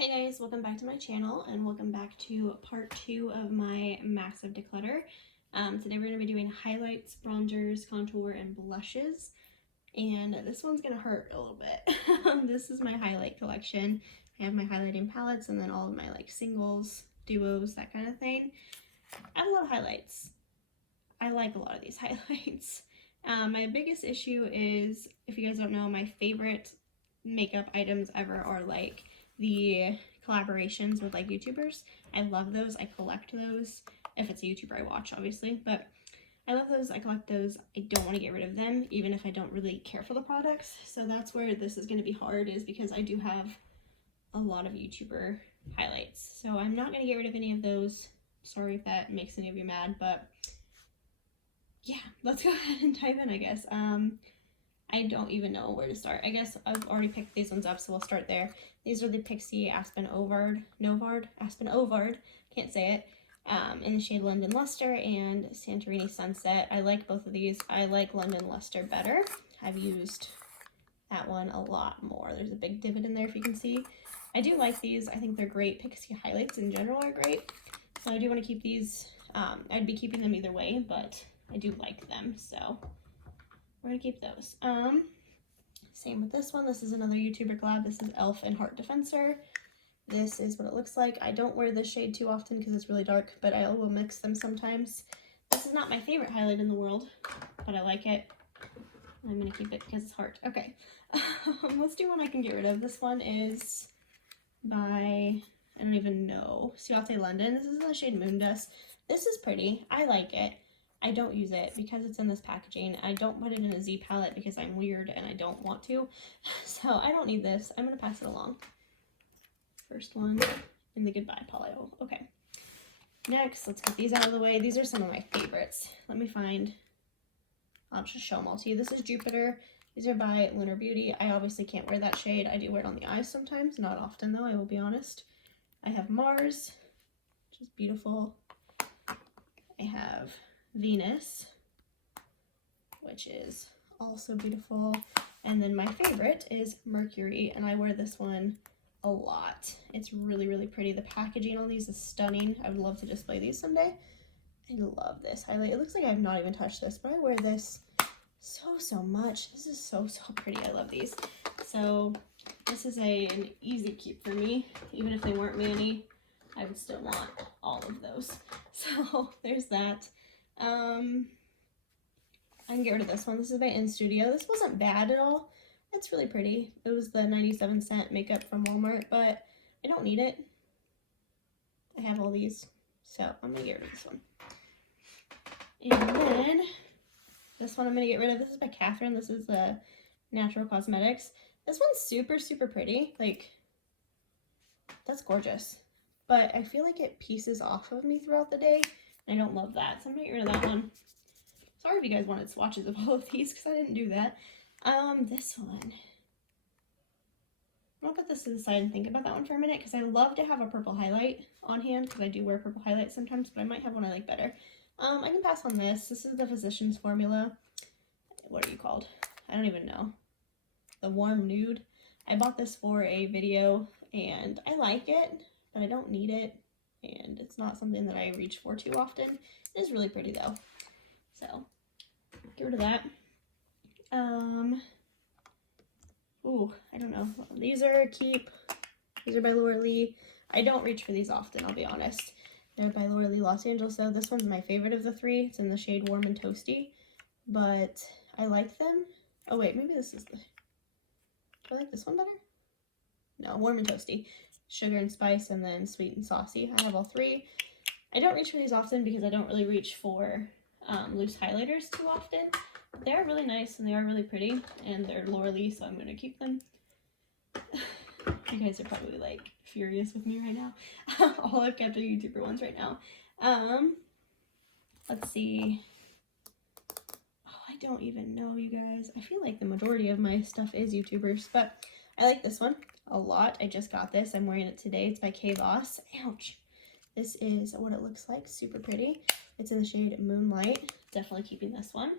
Hey guys, welcome back to my channel and welcome back to part 2 of my massive declutter. Today we're going to be doing highlights, bronzers, contour, and blushes. And this one's going to hurt a little bit. This is my highlight collection. I have my highlighting palettes and then all of my like singles, duos, that kind of thing. I have a lot of highlights. I like a lot of these highlights. My biggest issue is, if you guys don't know, my favorite makeup items ever are like the collaborations with like YouTubers. I love those. I collect those. If it's a YouTuber I watch, obviously, but I love those. I collect those. I don't want to get rid of them, even if I don't really care for the products. So that's where this is going to be hard, is because I do have a lot of YouTuber highlights. So I'm not going to get rid of any of those. Sorry if that makes any of you mad, but yeah, let's go ahead and dive in, I guess. I don't even know where to start. I guess I've already picked these ones up, so we'll start there. These are the Pixie Aspen Ovard, can't say it, in the shade London Luster and Santorini Sunset. I like both of these. I like London Luster better. I've used that one a lot more. There's a big divot in there if you can see. I do like these. I think they're great. Pixie highlights in general are great. So I do want to keep these. I'd be keeping them either way, but I do like them, so we're gonna keep those. Same with this one. This is another YouTuber collab. This is Elf and Heart Defensor. This is what it looks like. I don't wear this shade too often because it's really dark, but I will mix them sometimes. This is not my favorite highlight in the world, but I like it. I'm gonna keep it because it's heart. Okay, let's do one I can get rid of. This one is by, I don't even know, Ciate London. This is the shade Moon Dust. This is pretty. I like it. I don't use it because it's in this packaging. I don't put it in a Z palette because I'm weird and I don't want to. So I don't need this. I'm going to pass it along. First one in the goodbye pile. Okay. Next, let's get these out of the way. These are some of my favorites. Let me find, I'll just show them all to you. This is Jupiter. These are by Lunar Beauty. I obviously can't wear that shade. I do wear it on the eyes sometimes. Not often though, I will be honest. I have Mars, which is beautiful. I have Venus, which is also beautiful, and then my favorite is Mercury, and I wear this one a lot. It's really, really pretty. The packaging on these is stunning. I would love to display these someday. I love this highlight. It looks like I have not even touched this, but I wear this so much. This is so pretty. I love these. So this is an easy keep for me. Even if they weren't Manny, I would still want all of those. So there's that. I can get rid of this one. This is by In Studio. This wasn't bad at all. It's really pretty. It was the 97-cent makeup from Walmart, but I don't need it. I have all these, so I'm gonna get rid of this one. And then this one I'm gonna get rid of. This is by Catherine. This is the Natural Cosmetics. This one's super pretty. Like, that's gorgeous. But I feel like it pieces off of me throughout the day. I don't love that, so I'm gonna get rid of that one. Sorry if you guys wanted swatches of all of these, because I didn't do that. This one. I'll put this to the side and think about that one for a minute, because I love to have a purple highlight on hand, because I do wear purple highlights sometimes, but I might have one I like better. I can pass on this. This is the Physicians Formula. What are you called? I don't even know. The Warm Nude. I bought this for a video, and I like it, but I don't need it. And it's not something that I reach for too often. It is really pretty though. So, get rid of that. Ooh, I don't know. These are keep. These are by Laura Lee. I don't reach for these often, I'll be honest. They're by Laura Lee Los Angeles, though. This one's my favorite of the three. It's in the shade Warm and Toasty. But I like them. Oh wait, maybe this is the... Do I like this one better? No, Warm and Toasty. Sugar and Spice, and then Sweet and Saucy. I have all three. I don't reach for these often because I don't really reach for loose highlighters too often. But they are really nice and they are really pretty, and they're Laura Lee, so I'm going to keep them. You guys are probably like furious with me right now. All I've kept are YouTuber ones right now. Let's see. Oh, I don't even know, you guys. I feel like the majority of my stuff is YouTubers, but I like this one a lot. I just got this. I'm wearing it today. It's by K Boss. Ouch. This is what it looks like. Super pretty. It's in the shade Moonlight. Definitely keeping this one.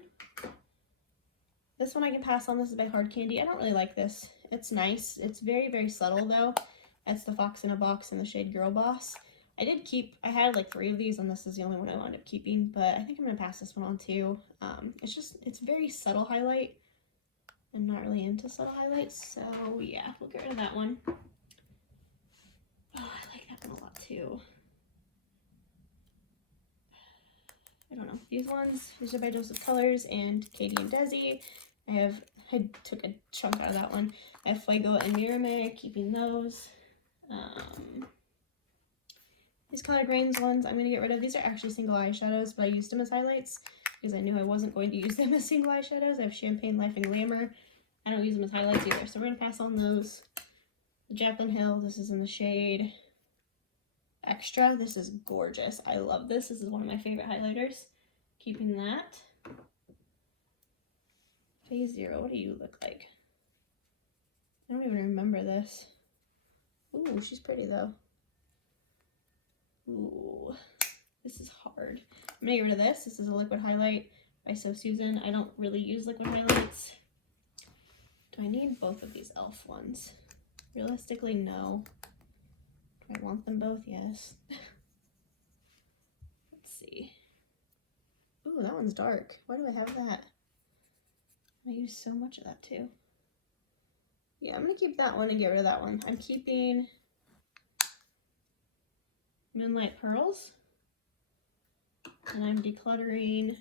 This one I can pass on. This is by Hard Candy. I don't really like this. It's nice. It's very, very subtle though. It's the Fox in a Box in the shade Girl Boss. I had like 3 of these, and this is the only one I wound up keeping, but I think I'm going to pass this one on too. It's very subtle highlight. I'm not really into subtle highlights, so yeah, we'll get rid of that one. Oh, I like that one a lot too. I don't know. These are by Joseph Colors and Katie and Desi. I took a chunk out of that one. I have Fuego and Mirame, keeping those. These color grains ones I'm going to get rid of. These are actually single eyeshadows, but I used them as highlights because I knew I wasn't going to use them as single eyeshadows. I have Champagne, Life, and Glamour. I don't use them as highlights either, so we're going to pass on those. The Jaclyn Hill, this is in the shade Extra. This is gorgeous. I love this. This is one of my favorite highlighters. Keeping that. Phase Zero, what do you look like? I don't even remember this. Ooh, she's pretty though. Ooh, this is hard. I'm gonna get rid of this. This is a liquid highlight by So Susan. I don't really use liquid highlights. Do I need both of these e.l.f. ones? Realistically, no. Do I want them both? Yes. Let's see. Ooh, that one's dark. Why do I have that? I use so much of that too. Yeah, I'm gonna keep that one and get rid of that one. I'm keeping Moonlight Pearls, and I'm decluttering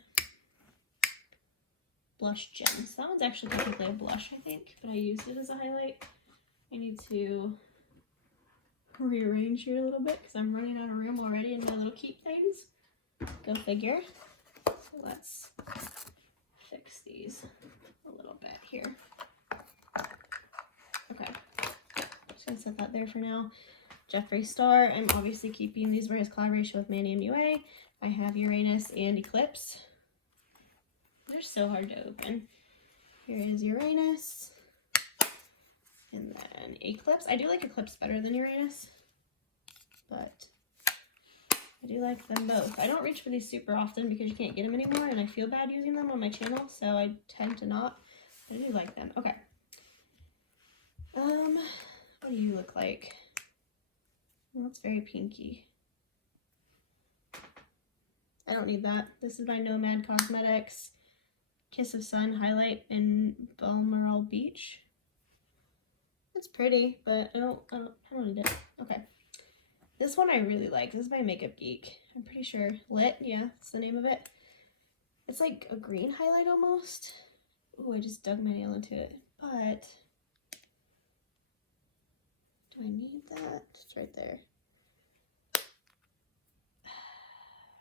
Blush Gems. That one's actually technically a blush, I think, but I used it as a highlight. I need to rearrange here a little bit because I'm running out of room already in my little keep things. Go figure. So let's fix these a little bit here. Okay, just gonna set that there for now. Jeffree Star, I'm obviously keeping. These were his collaboration with Manny MUA. I have Uranus and Eclipse. They're so hard to open. Here is Uranus. And then Eclipse. I do like Eclipse better than Uranus, but I do like them both. I don't reach for these super often because you can't get them anymore, and I feel bad using them on my channel, so I tend to not. But I do like them. Okay. What do you look like? Well, it's very pinky. I don't need that. This is by Nomad Cosmetics Kiss of Sun highlight in Balmoral Beach. It's pretty, but I don't need it. Okay. This one I really like. This is by Makeup Geek. I'm pretty sure. Lit, yeah, that's the name of it. It's like a green highlight almost. Ooh, I just dug my nail into it. But do I need that? It's right there.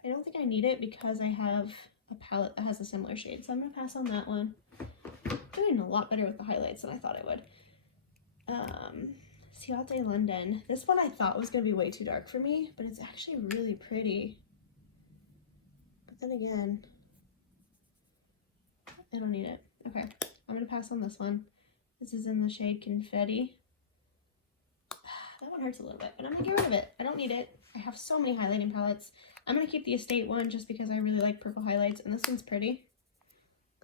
I don't think I need it because I have a palette that has a similar shade, so I'm going to pass on that one. I'm doing a lot better with the highlights than I thought I would. Ciate London. This one I thought was going to be way too dark for me, but it's actually really pretty. But then again, I don't need it. Okay, I'm going to pass on this one. This is in the shade Confetti. That one hurts a little bit, but I'm going to get rid of it. I don't need it. I have so many highlighting palettes. I'm going to keep the Estate one just because I really like purple highlights, and this one's pretty.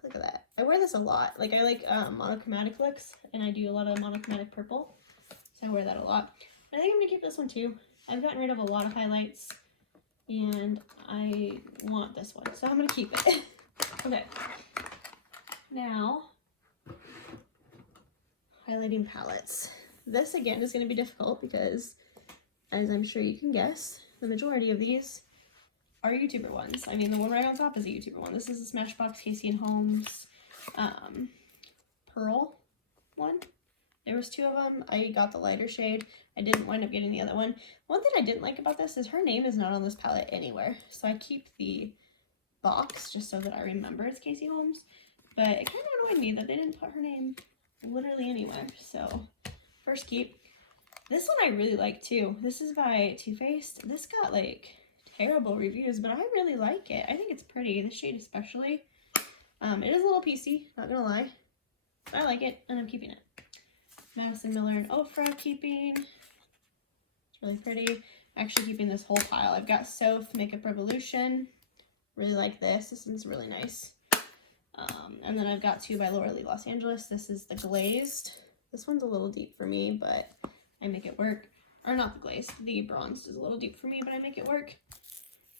Look at that. I wear this a lot. Like, I like monochromatic looks, and I do a lot of monochromatic purple, so I wear that a lot. I think I'm going to keep this one too. I've gotten rid of a lot of highlights, and I want this one, so I'm going to keep it. Okay. Now, highlighting palettes. This, again, is going to be difficult because, as I'm sure you can guess, the majority of these are YouTuber ones. I mean, the one right on top is a YouTuber one. This is the Smashbox Casey and Holmes Pearl one. There was 2 of them. I got the lighter shade. I didn't wind up getting the other one. One thing I didn't like about this is her name is not on this palette anywhere. So I keep the box just so that I remember it's Casey Holmes. But it kind of annoyed me that they didn't put her name literally anywhere. So first keep. This one I really like too. This is by Too Faced. This got like terrible reviews, but I really like it. I think it's pretty. This shade especially. It is a little piecey, not gonna lie. But I like it, and I'm keeping it. Madison Miller and Ofra keeping. It's really pretty. Actually keeping this whole pile. I've got Soph Makeup Revolution. Really like this. This one's really nice. And then I've got 2 by Laura Lee Los Angeles. This is the Glazed. This one's a little deep for me, but I make it work. or not the glazed, the bronzed is a little deep for me, but I make it work.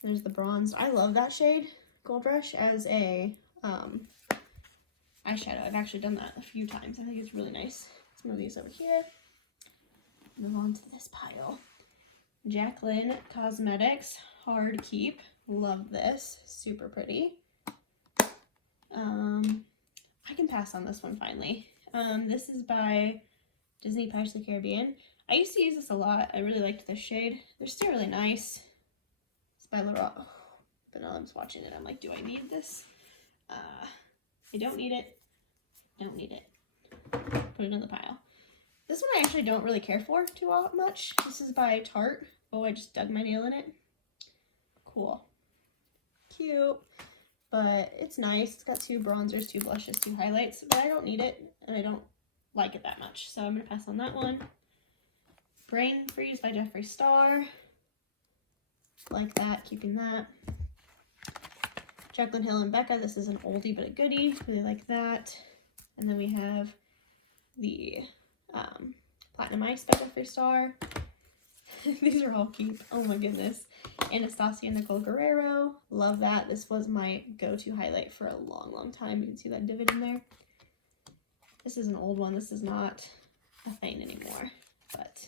There's the bronzed. I love that shade, Gold Rush, as a eyeshadow. I've actually done that a few times. I think it's really nice. Let's move these over here. Move on to this pile. Jaclyn Cosmetics Hard Keep. Love this. Super pretty. I can pass on this one finally. This is by Disney Pirates of the Caribbean. I used to use this a lot. I really liked this shade. They're still really nice. It's by Laura. Oh, but now I'm just watching it. I'm like, do I need this? I don't need it. Don't need it. Put it in the pile. This one I actually don't really care for too much. This is by Tarte. Oh, I just dug my nail in it. Cool. Cute. But it's nice. It's got 2 bronzers, 2 blushes, 2 highlights. But I don't need it, and I don't like it that much. So I'm going to pass on that one. Brain Freeze by Jeffree Star. Like that. Keeping that. Jaclyn Hill and Becca. This is an oldie but a goodie. Really like that. And then we have the Platinum Ice by Jeffree Star. These are all cute. Oh my goodness. Anastasia Nicole Guerrero. Love that. This was my go-to highlight for a long, long time. You can see that divot in there. This is an old one. This is not a thing anymore. But,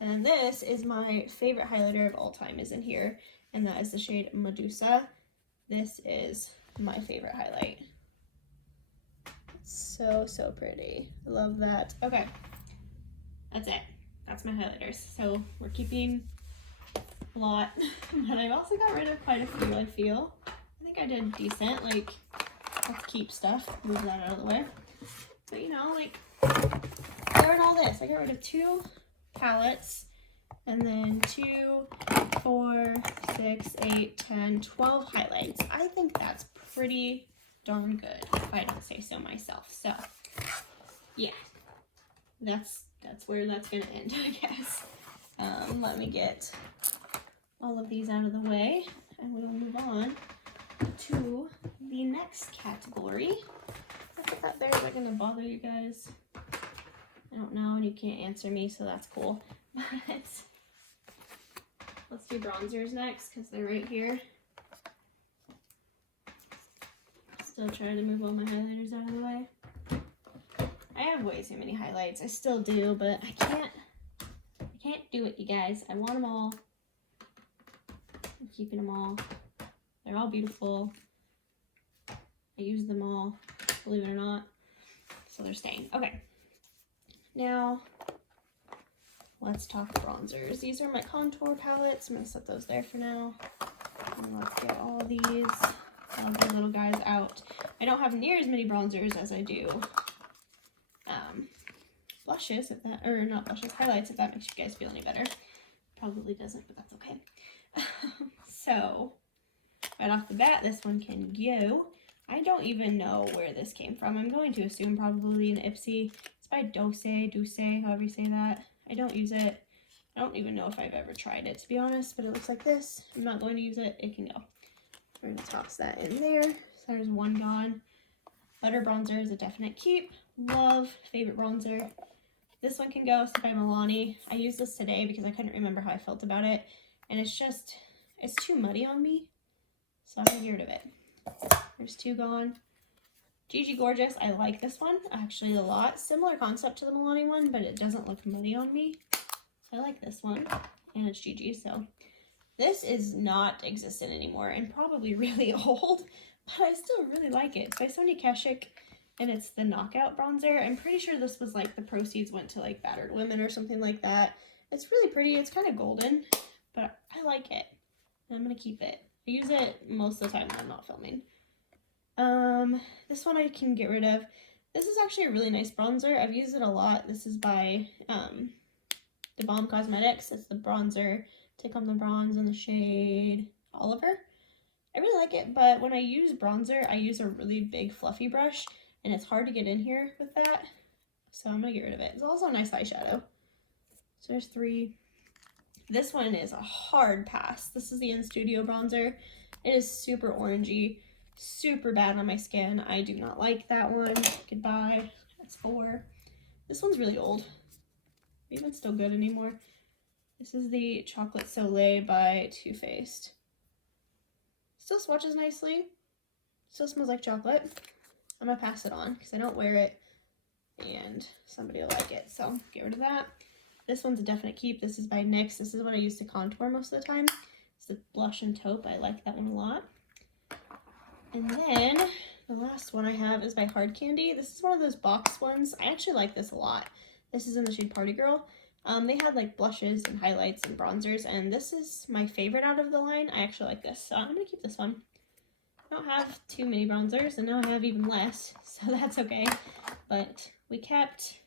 and then this is my favorite highlighter of all time is in here. And that is the shade Medusa. This is my favorite highlight. It's so, so pretty. I love that. Okay. That's it. That's my highlighters. So we're keeping a lot, but I've also got rid of quite a few, I feel. I think I did decent. Like, let's keep stuff. Move that out of the way. But you know, like, I got rid of all this. I got rid of 2 palettes, and then 2, 4, 6, 8, 10, 12 highlights. I think that's pretty darn good, if I don't say so myself. So, yeah. That's where that's gonna end, I guess. Let me get all of these out of the way, and we'll move on to the next category. I put that there. Is that gonna bother you guys? I don't know, and you can't answer me, so that's cool. But let's do bronzers next, because they're right here. Still trying to move all my highlighters out of the way. I have way too many highlights. I still do, but I can't do it, you guys. I want them all. I'm keeping them all. They're all beautiful. I use them all, believe it or not. So they're staying. Okay. Now, let's talk bronzers. These are my contour palettes. I'm going to set those there for now. And let's get all these the little guys out. I don't have near as many bronzers as I do blushes, if that, or not blushes, highlights, if that makes you guys feel any better. Probably doesn't, but that's okay. So, right off the bat, this one can go. I don't even know where this came from. I'm going to assume probably an Ipsy. It's by Douce, however you say that. I don't use it. I don't even know if I've ever tried it, to be honest, but it looks like this. I'm not going to use it. It can go. We're going to toss that in there. So there's one gone. Butter bronzer is a definite keep. Love, favorite bronzer. This one can go. It's by Milani. I used this today because I couldn't remember how I felt about it. And it's too muddy on me. So I'm going to get rid of it. There's 2 gone. Gigi Gorgeous. I like this one actually a lot. Similar concept to the Milani one, but it doesn't look muddy on me. So I like this one. And it's Gigi, so. This is not existent anymore and probably really old, but I still really like it. It's by Sonia Kashuk, and it's the Knockout bronzer. I'm pretty sure this was like the proceeds went to like battered women or something like that. It's really pretty. It's kind of golden, but I like it. And I'm going to keep it. I use it most of the time when I'm not filming. This one I can get rid of. This is actually a really nice bronzer. I've used it a lot. This is by The Balm Cosmetics. It's the bronzer. Take on the bronze in the shade Oliver. I really like it, but when I use bronzer, I use a really big fluffy brush, and it's hard to get in here with that. So I'm going to get rid of it. It's also a nice eyeshadow. So there's 3. This one is a hard pass. This is the In Studio bronzer. It is super orangey, super bad on my skin. I do not like that one. Goodbye. That's 4. This one's really old. Maybe it's still good anymore. This is the Chocolate Soleil by Too Faced. Still swatches nicely. Still smells like chocolate. I'm gonna pass it on because I don't wear it and somebody will like it. So get rid of that. This one's a definite keep. This is by NYX. This is what I use to contour most of the time. It's the Blush and Taupe. I like that one a lot. And then the last one I have is by Hard Candy. This is one of those box ones. I actually like this a lot. This is in the shade Party Girl. They had like blushes and highlights and bronzers, and this is my favorite out of the line. I actually like this, so I'm gonna keep this one. I don't have too many bronzers, and now I have even less, so that's okay. But we kept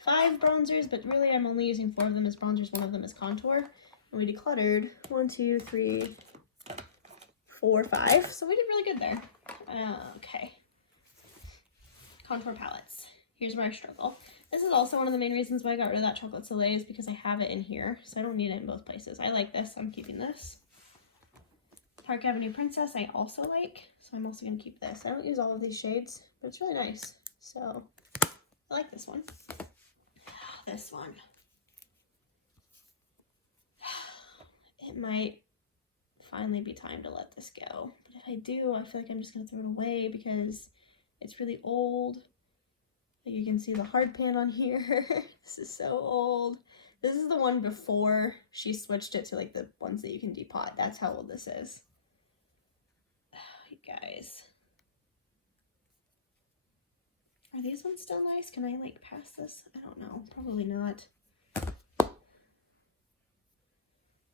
5 bronzers, but really I'm only using 4 of them as bronzers, 1 of them as contour. And we decluttered 1, 2, 3, 4, 5. So we did really good there. Okay. Contour palettes. Here's where I struggle. This is also one of the main reasons why I got rid of that Chocolate Soleil is because I have it in here, so I don't need it in both places. I like this, I'm keeping this. Park Avenue Princess I also like, so I'm also going to keep this. I don't use all of these shades, but it's really nice. So I like this one. This one. It might finally be time to let this go. But if I do, I feel like I'm just going to throw it away because it's really old. Like you can see the hard pan on here. This is so old. This is the one before she switched it to like the ones that you can depot. That's how old this is. You guys. Are these ones still nice? Can I like pass this? I don't know. Probably not.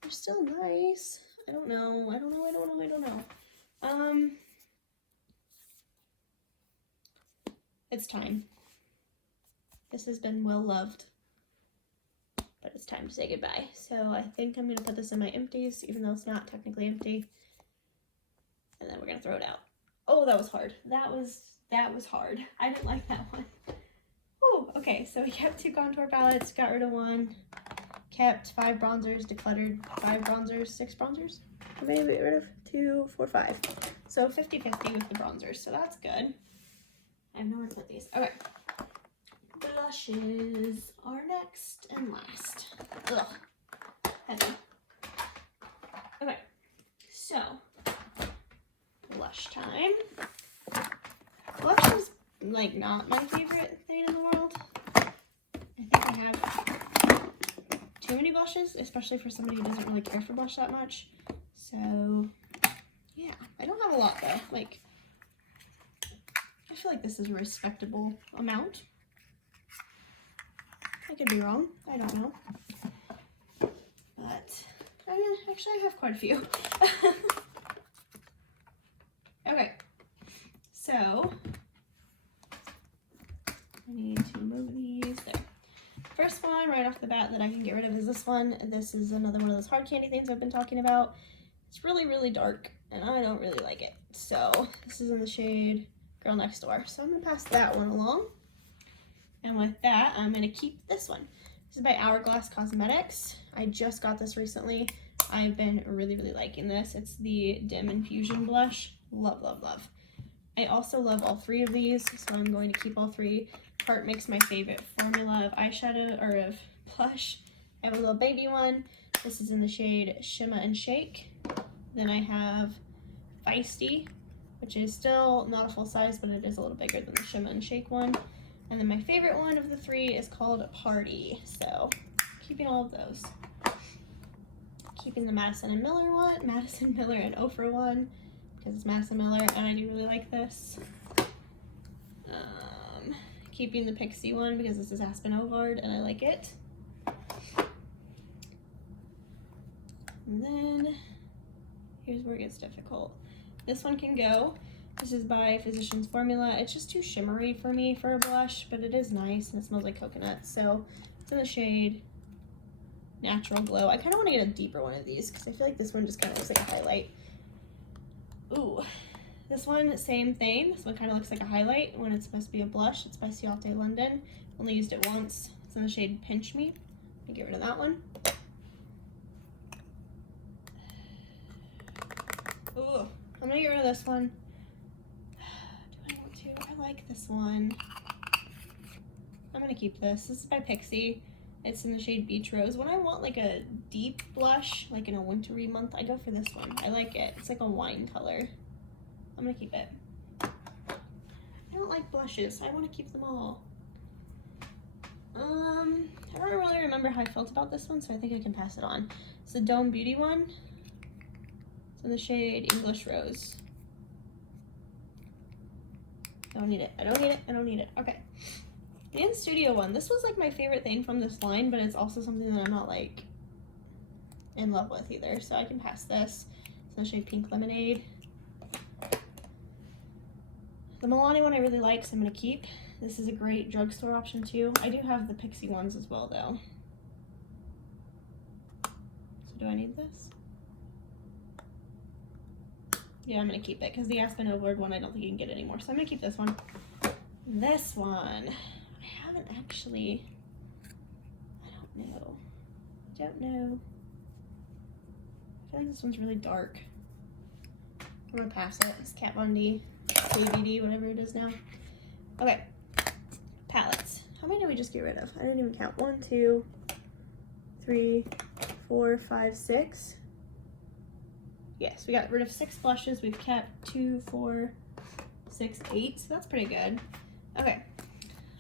They're still nice. I don't know. I don't know. It's time. This has been well loved, but it's time to say goodbye. So I think I'm gonna put this in my empties, even though it's not technically empty. And then we're gonna throw it out. Oh, that was hard. That was hard. I didn't like that one. Oh, okay. So we kept 2 contour palettes, got rid of 1, kept 5 bronzers, decluttered 5 bronzers, 6 bronzers. Maybe get rid of 2, 4, 5. So 50-50 with the bronzers. So that's good. I have nowhere to put these. Okay. Blushes are next and last. Ugh. Heavy. Okay. So blush time. Blush is like not my favorite thing in the world. I think I have too many blushes, especially for somebody who doesn't really care for blush that much. So yeah, I don't have a lot though. Like I feel like this is a respectable amount. I could be wrong. I don't know. But actually I have quite a few. Okay, so I need to move these there. First one right off the bat that I can get rid of is this one. This is another one of those hard candy things I've been talking about. It's really, really dark and I don't really like it. So this is in the shade Girl Next Door. So I'm gonna pass that one along. And with that, I'm gonna keep this one. This is by Hourglass Cosmetics. I just got this recently. I've been really, really liking this. It's the Dim Infusion Blush. Love, love, love. I also love all 3 of these, so I'm going to keep all 3. Tarte makes my favorite formula of eyeshadow, or of blush. I have a little baby one. This is in the shade Shimma and Shake. Then I have Feisty, which is still not a full size, but it is a little bigger than the Shimma and Shake one. And then my favorite one of the 3 is called Party. So keeping all of those. Keeping the Madison and Miller one, Madison Miller and Ofra one, because it's Madison Miller and I do really like this. Keeping the Pixie one because this is Aspen Ovard and I like it. And then here's where it gets difficult. This one can go. This is by Physicians Formula. It's just too shimmery for me for a blush, but it is nice and it smells like coconut. So it's in the shade Natural Glow. I kind of want to get a deeper one of these because I feel like this one just kind of looks like a highlight. Ooh, this one, same thing. This one kind of looks like a highlight when it's supposed to be a blush. It's by Ciate London. Only used it once. It's in the shade Pinch Me. Let me get rid of that one. Ooh, I'm gonna get rid of this one. Do I want to? I like this one. I'm gonna keep this. This is by Pixie. It's in the shade Beach Rose. When I want like a deep blush, like in a wintry month, I go for this one. I like it. It's like a wine color. I'm gonna keep it. I don't like blushes. I want to keep them all. I don't really remember how I felt about this one, so I think I can pass it on. It's the Dome Beauty one. It's in the shade English Rose. I don't need it. I don't need it. I don't need it. Okay. The In Studio one. This was like my favorite thing from this line, but it's also something that I'm not like in love with either, so I can pass this. It's in the shade Pink Lemonade. The Milani one I really like, so I'm going to keep. This is a great drugstore option too. I do have the Pixie ones as well though. So do I need this? Yeah, I'm going to keep it because the Aspen Overlord one I don't think you can get anymore. So I'm going to keep this one. This one, I haven't actually, I don't know. I feel like this one's really dark. I'm going to pass it. It's Kat Von D, KVD, whatever it is now. Okay. Palettes. How many did we just get rid of? I didn't even count. 1, 2, 3, 4, 5, 6. Yes, we got rid of 6 blushes. We've kept 2, 4, 6, 8. So that's pretty good. Okay.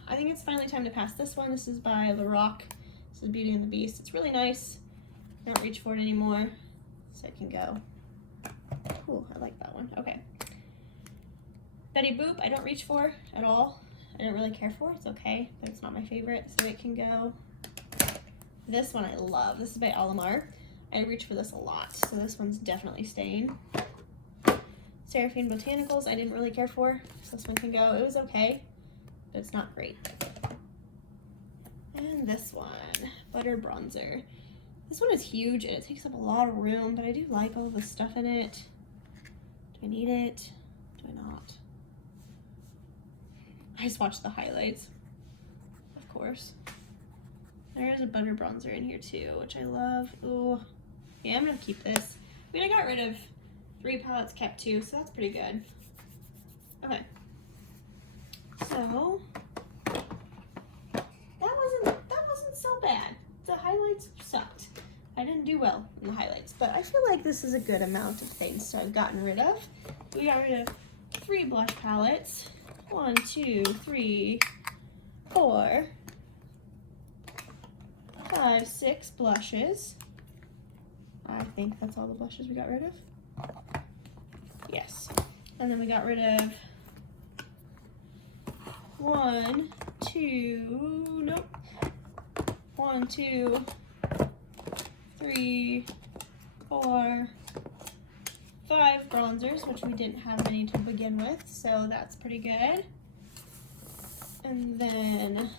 I think it's finally time to pass this one. This is by La Roque. This is Beauty and the Beast. It's really nice. I don't reach for it anymore, so it can go. Ooh, I like that one. Okay. Betty Boop, I don't reach for at all. I don't really care for. It's okay, but it's not my favorite, so it can go. This one I love. This is by Alamar. I reach for this a lot, so this one's definitely staying. Seraphine Botanicals, I didn't really care for, so this one can go. It was okay, but it's not great. And this one, Butter Bronzer. This one is huge, and it takes up a lot of room, but I do like all the stuff in it. Do I need it? Do I not? I just watched the highlights, of course. There is a butter bronzer in here too, which I love. Ooh, yeah, I'm gonna keep this. I mean, I got rid of 3 palettes, kept 2, so that's pretty good. Okay, so that wasn't so bad. The highlights sucked. I didn't do well in the highlights, but I feel like this is a good amount of things to have gotten rid of. We got rid of 3 blush palettes. 1, 2, 3, 4, 5, 6 blushes. I think that's all the blushes we got rid of. Yes. And then we got rid of 1, 2, nope. 1, 2, 3, 4, 5 bronzers, which we didn't have many to begin with, so that's pretty good. And then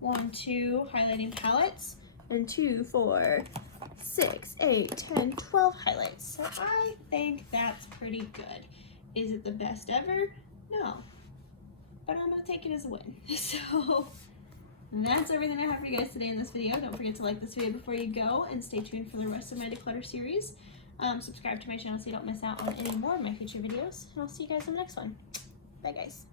1, 2 highlighting palettes, and 2, 4, 6, 8, 10, 12 highlights. So I think that's pretty good. Is it the best ever? No. But I'm gonna take it as a win. So that's everything I have for you guys today in this video. Don't forget to like this video before you go, and stay tuned for the rest of my Declutter series. Subscribe to my channel so you don't miss out on any more of my future videos, and I'll see you guys in the next one. Bye guys.